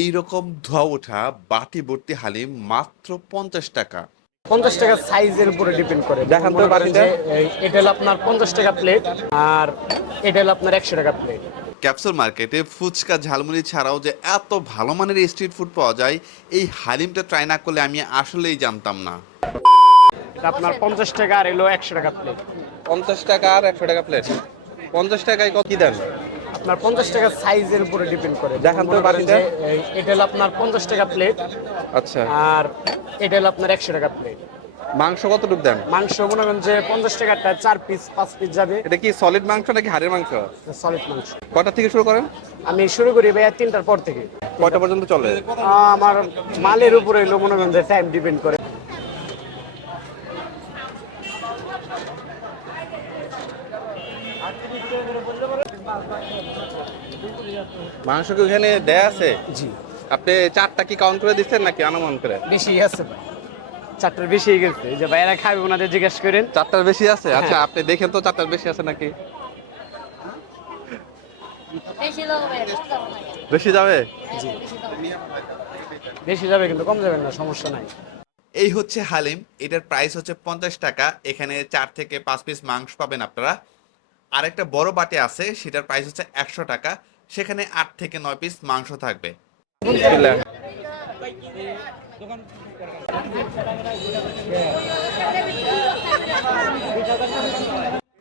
এই রকম ধোয়া ওঠা বাটি ভর্তি হালিম মাত্র পঞ্চাশ টাকা। পঞ্চাশ টাকা সাইজের উপরে ডিপেন্ড করে। দেখান তো যে, এই, এটা হলো আপনার পঞ্চাশ টাকা প্লেট আর এটা হলো আপনার একশো টাকা প্লেট ক্যাপসুল মার্কেটে ফুচকা ঝালমুড়ি ছাড়াও যে এত ভালো মানের স্ট্রিট ফুড পাওয়া যায় এই হালিমটা ট্রাই না করলে আমি আসলেই জানতাম না। আপনার পঞ্চাশ টাকা আর এলো একশো টাকা প্লেট পঞ্চাশ টাকা আর একশো টাকা প্লেট পঞ্চাশ টাকায় কত কি দেন আপনার পঞ্চাশ টাকা সাইজের উপরে ডিপেন্ড করে। দেখান তো। যে, এটা হলো আপনার পঞ্চাশ টাকা প্লেট আচ্ছা। আর এটা হলো আপনার একশো টাকা প্লেট মাংস কতটুকু দেন? মাংস মনে করেন যে পঞ্চাশ টাকাটা চার পিস পাঁচ পিস যাবে। এটা কি সলিড মাংস নাকি হাড়ের মাংস? সলিড মাংস। কটা থেকে শুরু করেন? আমি শুরু করি ভাইয়া তিনটার পর থেকে। কয়টা পর্যন্ত চলে? আমার মালের উপরে এলো মনে করেন যে টাইম ডিপেন্ড করে। মাংস কি ওখানে দেয়া আছে? জি। আপনি চারটা কি কাউন্ট করে দিচ্ছেন নাকি অনুমান করে? বেশি আছে ভাই। চারটার বেশি গেছে। এই যে খাবে ওনাদের জিজ্ঞেস করেন। চারটার বেশি আছে? আচ্ছা আপনি দেখেন তো চারটার বেশি আছে নাকি? বেশি না। বেশি যাবে? বেশি যাবে। কিন্তু কম যাবে না সমস্যা নাই। এই হচ্ছে হালিম। এটার প্রাইস হচ্ছে পঞ্চাশ টাকা। এখানে চার থেকে পাঁচ পিস মাংস পাবেন আপনারা। আরেকটা বড় বাটি আছে, সেটার প্রাইস হচ্ছে একশো টাকা। সেখানে আট থেকে নয় পিস মাংস থাকবে।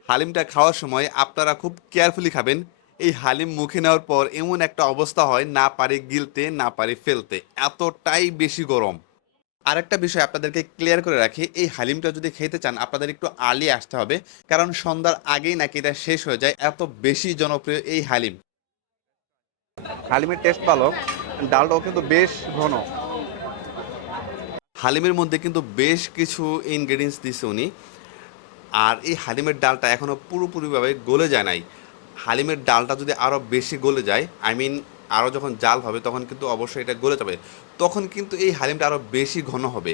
হালিমটা খাওয়ার সময় আপনারা খুব কেয়ারফুলি খাবেন। এই হালিম মুখে নেওয়ার পর এমন একটা অবস্থা হয়, না পারে গিলতে, না পারে ফেলতে। এতটাই বেশি গরম। আরেকটা বিষয় আপনাদেরকে ক্লিয়ার করে রাখি এই হালিমটা যদি খেতে চান আপনাদের একটু আর্লি আসতে হবে কারণ সন্ধ্যার আগেই নাকি এটা শেষ হয়ে যায় এত বেশি জনপ্রিয় এই হালিম। হালিমের টেস্ট ভালো ডালটাও কিন্তু বেশ ঘন। হালিমের মধ্যে কিন্তু বেশ কিছু ইনগ্রেডিয়েন্টস দিছে উনি আর এই হালিমের ডালটা এখনও পুরোপুরিভাবে গলে যায় নাই। হালিমের ডালটা যদি আরও বেশি গলে যায় আই মিন আরও যখন জাল হবে, তখন কিন্তু অবশ্যই এটা গলে যাবে। তখন কিন্তু এই হালিমটা আরও বেশি ঘন হবে।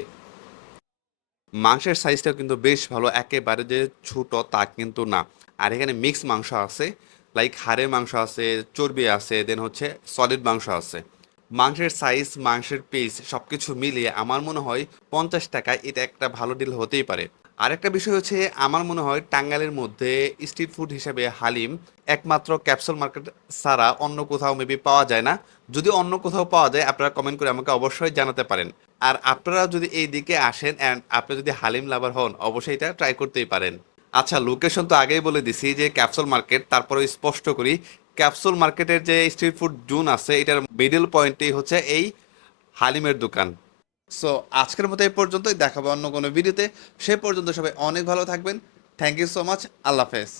মাংসের সাইজটাও কিন্তু বেশ ভালো, একেবারে যে ছোট তা কিন্তু না। আর এখানে মিক্স মাংস আছে লাইক হাড়ের মাংস আছে, চর্বি আছে দেন হচ্ছে সলিড মাংস আছে। মাংসের সাইজ মাংসের পিস সব কিছু মিলিয়ে আমার মনে হয় পঞ্চাশ টাকায় এটা একটা ভালো ডিল হতেই পারে। আরেকটা বিষয় হচ্ছে, আমার মনে হয় টাঙ্গাইলের মধ্যে স্ট্রিট ফুড হিসেবে হালিম একমাত্র ক্যাপসুল মার্কেট ছাড়া অন্য কোথাও মেবি পাওয়া যায় না। যদি অন্য কোথাও পাওয়া যায়, আপনারা কমেন্ট করে আমাকে অবশ্যই জানাতে পারেন। আর আপনারা যদি এই দিকে আসেন অ্যান্ড আপনি যদি হালিম লাভার হন, অবশ্যই এটা ট্রাই করতেই পারেন। আচ্ছা লোকেশন তো আগেই বলে দিছি যে ক্যাপসুল মার্কেট তারপরে স্পষ্ট করি ক্যাপসুল মার্কেটের যে স্ট্রিট ফুড জুন আছে, এটার মিডল পয়েন্টেই হচ্ছে এই হালিমের দোকান। সো আজকের মতো এই পর্যন্তই, দেখাবো অন্য কোনো ভিডিওতে সে পর্যন্ত সবাই অনেক ভালো থাকবেন। থ্যাংক ইউ সো মাচ আল্লাহ হাফেজ।